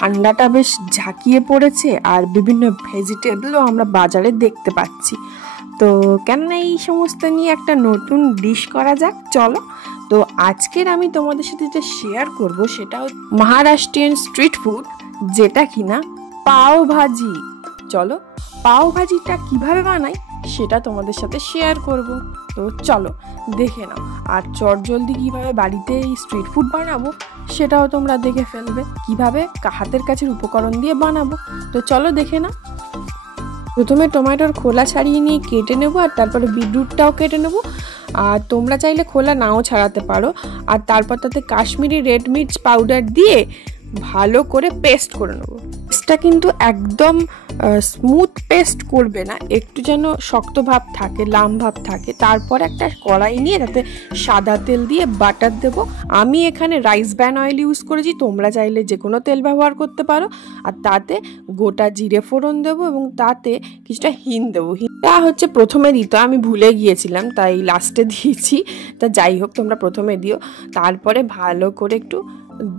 ঠান্ডাটা বেশ ঝাঁকিয়ে পড়েছে আর বিভিন্ন ভেজিটেবলও আমরা বাজারে দেখতে পাচ্ছি। তো কেননা এই সমস্ত নিয়ে একটা নতুন ডিশ করা যাক, চলো। তো আজকের আমি তোমাদের সাথে যেটা শেয়ার করব সেটা মহারাষ্ট্রিয়ান স্ট্রিট ফুড, যেটা কিনা পাও ভাজি। চলো পাও ভাজিটা কিভাবে বানাই সেটা তোমাদের সাথে শেয়ার করব। তো চলো দেখে নাও। আর চটজলদি কিভাবে বাড়িতে এই স্ট্রিট ফুড বানাবো সেটাও তোমরা দেখে ফেলবে, কিভাবে হাতের কাছের উপকরণ দিয়ে বানাবো। তো চলো দেখে নাও। প্রথমে টমেটোর খোলা ছাড়িয়ে নিয়ে কেটে নেবো, আর তারপরে বিটরুটটাও কেটে নেবো। আর তোমরা চাইলে খোলা নাও ছাড়াতে পারো। আর তারপর তাতে কাশ্মীরি রেড মির্চ পাউডার দিয়ে ভালো করে পেস্ট করে নেবো। পেস্টটা কিন্তু একদম স্মুথ পেস্ট করবে না, একটু যেন শক্ত ভাব থাকে, লাম ভাব থাকে। তারপর একটা কড়াই নিয়ে তাতে সাদা তেল দিয়ে বাটার দেবো। আমি এখানে রাইস ব্র্যান অয়েল ইউজ করেছি, তোমরা চাইলে যে কোনো তেল ব্যবহার করতে পারো। আর তাতে গোটা জিরে ফোড়ন দেবো এবং তাতে কিছুটা হিং দেবো। হিংটা হচ্ছে প্রথমে দিতে, আমি ভুলে গিয়েছিলাম তাই লাস্টে দিয়েছি। তা যাই হোক, তোমরা প্রথমে দিও। তারপরে ভালো করে একটু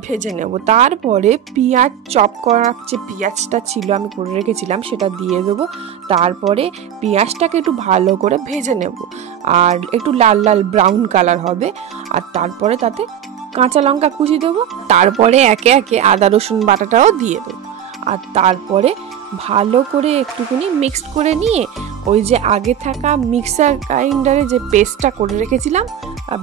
ভেজে নেব। তারপরে পেঁয়াজ চপ করা যে পেঁয়াজটা ছিল আমি করে রেখেছিলাম সেটা দিয়ে দেবো। তারপরে পেঁয়াজটাকে একটু ভালো করে ভেজে নেব, আর একটু লাল লাল ব্রাউন কালার হবে। আর তারপরে তাতে কাঁচা লঙ্কা কুচি দেবো। তারপরে একে একে আদা রসুন বাটাটাও দিয়ে দেবো। আর তারপরে ভালো করে একটুখানি মিক্সড করে নিয়ে ওই যে আগে থাকা মিক্সার গ্রাইন্ডারে যে পেস্টটা করে রেখেছিলাম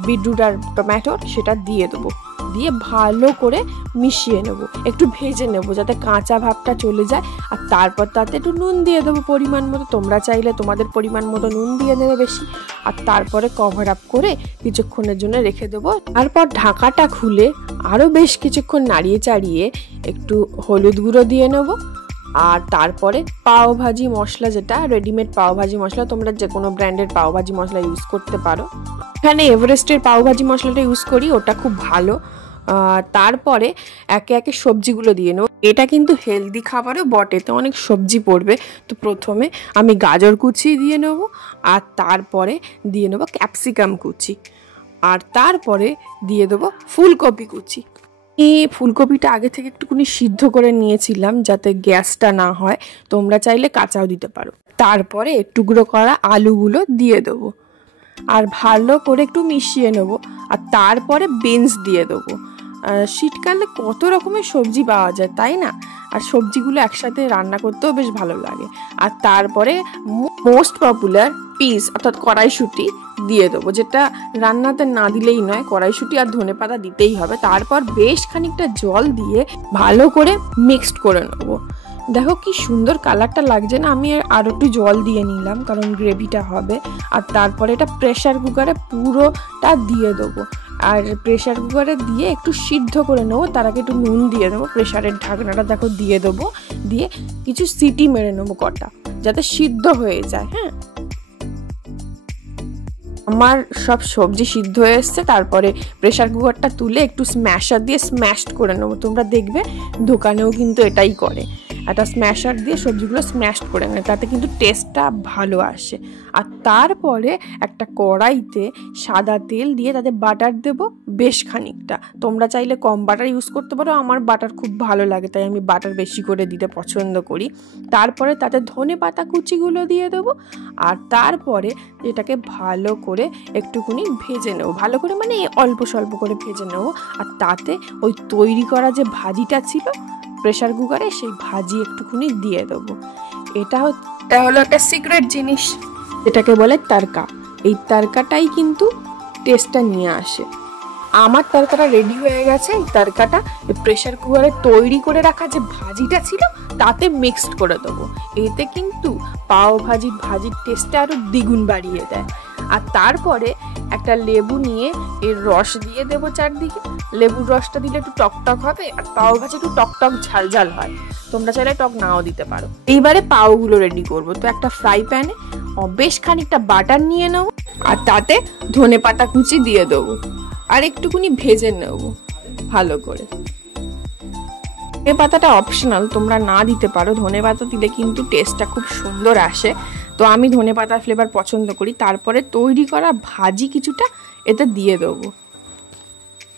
বিটরুট আর টমেটোর, সেটা দিয়ে দেবো। দিয়ে ভালো করে মিশিয়ে নেব, একটু ভেজে নেব যাতে কাঁচা ভাবটা চলে যায়। আর তারপর তাতে একটু নুন দিয়ে দেবো পরিমাণ মতো, তোমরা চাইলে তোমাদের পরিমাণ মতো নুন দিয়ে দেবে বেশি। আর তারপরে কভার আপ করে কিছুক্ষণের জন্য রেখে দেবো। তারপর ঢাকাটা খুলে আরও বেশ কিছুক্ষণ নাড়িয়ে চাড়িয়ে একটু হলুদ গুঁড়ো দিয়ে নেবো। আর তারপরে পাও ভাজি মশলা, যেটা রেডিমেড পাও ভাজি মশলা, তোমরা যে কোনো ব্র্যান্ডের পাও ভাজি মশলা ইউজ করতে পারো। এখানে এভারেস্টের পাও ভাজি মশলাটা ইউজ করি, ওটা খুব ভালো। তারপরে একে একে সবজিগুলো দিয়ে নেবো। এটা কিন্তু হেলদি খাবারও বটে, তো অনেক সবজি পড়বে। তো প্রথমে আমি গাজর কুচি দিয়ে নেবো, আর তারপরে দিয়ে নেবো ক্যাপসিকাম কুচি, আর তারপরে দিয়ে দেবো ফুলকপি কুচি। এই ফুলকপিটা আগে থেকে একটুখানি সিদ্ধ করে নিয়েছিলাম যাতে গ্যাসটা না হয়, তোমরা চাইলে কাঁচাও দিতে পারো। তারপরে টুকরো করা আলুগুলো দিয়ে দেবো আর ভালো করে একটু মিশিয়ে নেবো। আর তারপরে বিনস দিয়ে দেবো। শীতকালে কত রকমের সবজি পাওয়া যায়, তাই না? আর সবজিগুলো একসাথে রান্না করতেও বেশ ভালো লাগে। আর তারপরে মোস্ট পপুলার পিস অর্থাৎ কড়াইশুঁটি দিয়ে দেবো, যেটা রান্নাতে না দিলেই নয়, কড়াইশুঁটি আর ধনেপাতা দিতেই হবে। তারপর বেশ খানিকটা জল দিয়ে ভালো করে মিক্সড করে নেবো। দেখো কি সুন্দর কালারটা লাগছে না? আমি আরও একটু জল দিয়ে নিলাম কারণ গ্রেভিটা হবে। আর তারপরে এটা প্রেশার কুকারে পুরোটা দিয়ে দেবো। আর প্রেশার কুকারে দিয়ে একটু সিদ্ধ করে নেবো। তার আগে একটু নুন দিয়ে দেবো। প্রেশারের ঢাকনাটা দেখো দিয়ে দেবো, দিয়ে কিছু সিটি মেরে নেবো কটা, যাতে সিদ্ধ হয়ে যায়। হ্যাঁ, আমার সব সবজি সিদ্ধ হয়ে এসছে। তারপরে প্রেশার কুকারটা তুলে একটু স্ম্যাশার দিয়ে স্ম্যাশড করে নেবো। তোমরা দেখবে দোকানেও কিন্তু এটাই করে, একটা স্ম্যাশার দিয়ে সবজিগুলো স্ম্যাশড করে নেয়, তাতে কিন্তু টেস্টটা ভালো আসে। আর তারপরে একটা কড়াইতে সাদা তেল দিয়ে তাতে বাটার দেবো বেশ খানিকটা। তোমরা চাইলে কম বাটার ইউজ করতে পারো, আমার বাটার খুব ভালো লাগে তাই আমি বাটার বেশি করে দিতে পছন্দ করি। তারপরে তাতে ধনেপাতা কুচিগুলো দিয়ে দেবো। আর তারপরে এটাকে ভালো করে একটুখানি ভেজে নেবো, ভালো করে মানে অল্প স্বল্প করে ভেজে নেবো। আর তাতে ওই তৈরি করা যে ভাজিটা ছিল প্রেশার কুকারে, সেই ভাজি একটুখানি দিয়ে দেবো। এটা হলো একটা সিক্রেট জিনিস, এটাকে বলে তারকা। এই তারকাটাই কিন্তু টেস্টটা নিয়ে আসে। আমার তরকাটা রেডি হয়ে গেছে। এই তরকাটা প্রেশার কুকারে তৈরি করে রাখা যে ভাজিটা ছিল তাতে মিক্সড করে দেবো। এতে কিন্তু পাও ভাজির টেস্টটা আরও দ্বিগুণ বাড়িয়ে দেয়। আর তারপরে একটা লেবু নিয়ে এর রস দিয়ে দেবো চারদিকে। লেবুর রসটা দিলে একটু টকটক হবে, আর পাও ভাজি একটু টকটক ঝাল ঝাল হয়, তোমরা চাইলে টক নাও দিতে পারো। এইবারে পাওগুলো রেডি করবো। তো একটা ফ্রাই প্যানে বেশ খানিকটা বাটার নিয়ে নেবো, আর তাতে ধনেপাতা কুচি দিয়ে দেবো, আর একটুখানি ভেজে নেব ভালো করে। ধনে পাতাটা অপশনাল, তোমরা না দিতে পারো। ধনে পাতা দিলে কিন্তু টেস্টটা খুব সুন্দর আসে, তো আমি ধনে পাতার ফ্লেভার পছন্দ করি। তারপরে তৈরি করা ভাজি কিছুটা এতে দিয়ে দেবো।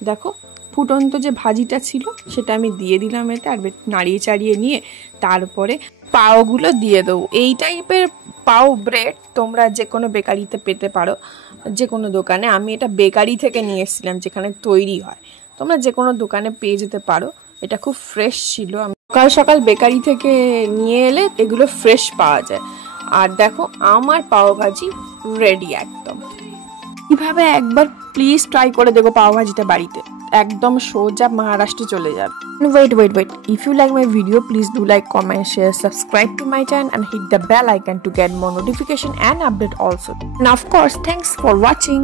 দেখো ফুটন্ত যে ভাজিটা ছিল সেটা আমি দিয়ে দিলাম এতে, আর নাড়িয়ে চাড়িয়ে নিয়ে তারপরে পাওগুলো দিয়ে দেবো। এই টাইপের পাও ব্রেড তোমরা যে কোনো বেকারিতে পেতে পারো, যে কোনো দোকানে। আমি এটা বেকারি থেকে নিয়ে এসেছিলাম যেখানে তৈরি হয়, তোমরা যে কোনো দোকানে পেয়ে যেতে পারো। এটা খুব ফ্রেশ ছিল, আমি সকাল সকাল বেকারি থেকে নিয়ে এলে এগুলো ফ্রেশ পাওয়া যায়। আর দেখো আমার পাও ভাজি রেডি একদম। কিভাবে একবার প্লিজ ট্রাই করে দেখো পাও ভাজিটা বাড়িতে, একদম সোজা মহারাষ্ট্রে চলে যাবে। Wait. If you like my video, please do like, comment, share, subscribe to my channel and hit the bell icon to get more notification and update also. And of course, thanks for watching.